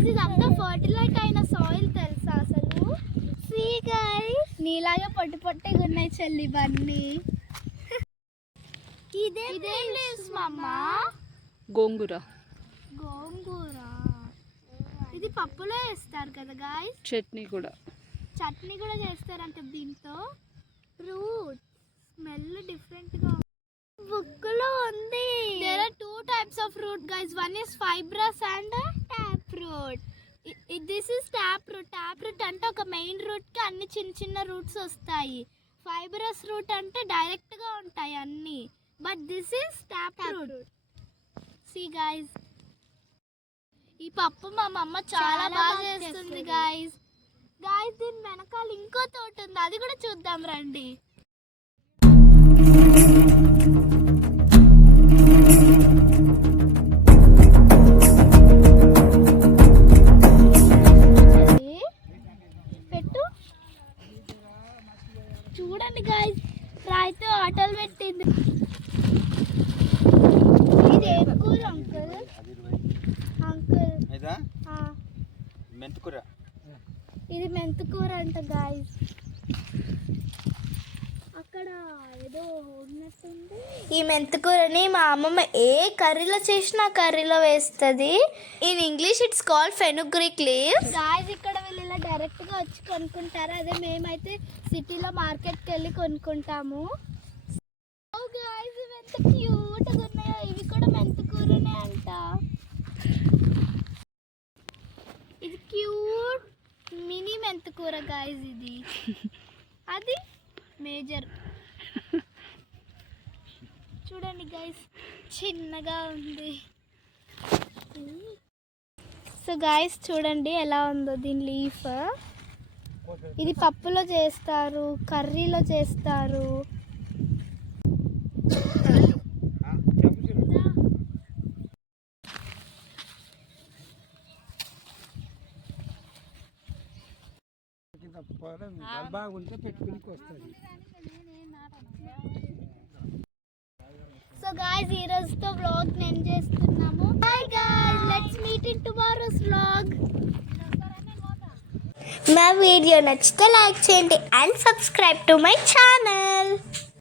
ఇదంతా ఫర్టిలైట్ అయిన సాయిల్ తెలుసా అసలు? సీ గైస్ నీలాగే పొట్టి పొట్టిగా ఉన్నాయి చెల్లి ఇవన్నీ ఇదే ఇదేం లేదు మమ్మ. గోంగూర. గోంగూర? ఇది పప్పులో వేస్తారు కదా గాయస్ చట్నీ కూడా. చట్నీ కూడా చేస్తారంట దీంతో. ఫ్రూట్ స్మెల్ డిఫరెంట్గా బుక్లో ఉంది. There are two types of fruit guys one is fibrous and root this is tap root tap root అంటే ఒక మెయిన్ రూట్కి అన్ని చిన్న చిన్న రూట్స్ వస్తాయి. ఫైబ్రస్ రూట్ అంటే డైరెక్ట్గా ఉంటాయి అన్ని. But this is tap root see guys ఈ పప్పు మా మమ్మ చాలా బాగా చేస్తుంది గాయస్ గాయస్ దీని వెనకాల ఇంకో తోట ఉంది. అది కూడా చూద్దాం రండి. పెట్టు రాయితో ఆటోలు పెట్టింది. ఇది ఏం కూర అంకుల్. అంకుల్ మెంతుకూర. ఇది మెంతుకూర అంట గాయస్ అక్కడ ఏదో ఉన్నట్టుంది. ఈ మెంతుకూరని మా అమ్మమ్మ ఏ కర్రీలో చేసినా కర్రీలో వేస్తుంది. In English it's called fenugreek leaves guys ఇక్కడ వీళ్ళు ఇలా డైరెక్ట్గా వచ్చి కొనుక్కుంటారు? అదే మేమైతే సిటీలో మార్కెట్కి వెళ్ళి కొనుక్కుంటాము గాయస్ ఎంత ఉన్నాయో. ఇవి కూడా మెంతుకూరనే అంట. ఇది క్యూట్ మినీ మెంతుకూర గాయస్ ఇది. అది మేజర్. చూడండి గైస్ చిన్నగా ఉంది. సో గాయస్ చూడండి ఎలా ఉందో దీని లీఫ్. ఇది పప్పులో చేస్తారు కర్రీలో చేస్తారు. బాగుంటే పెట్టుకునికి వస్తుంది సో గాయ్స్ ఈ రోజుతో వ్లాగ్ నా వీడియో నచ్చితే లైక్ చేయండి and subscribe to my channel.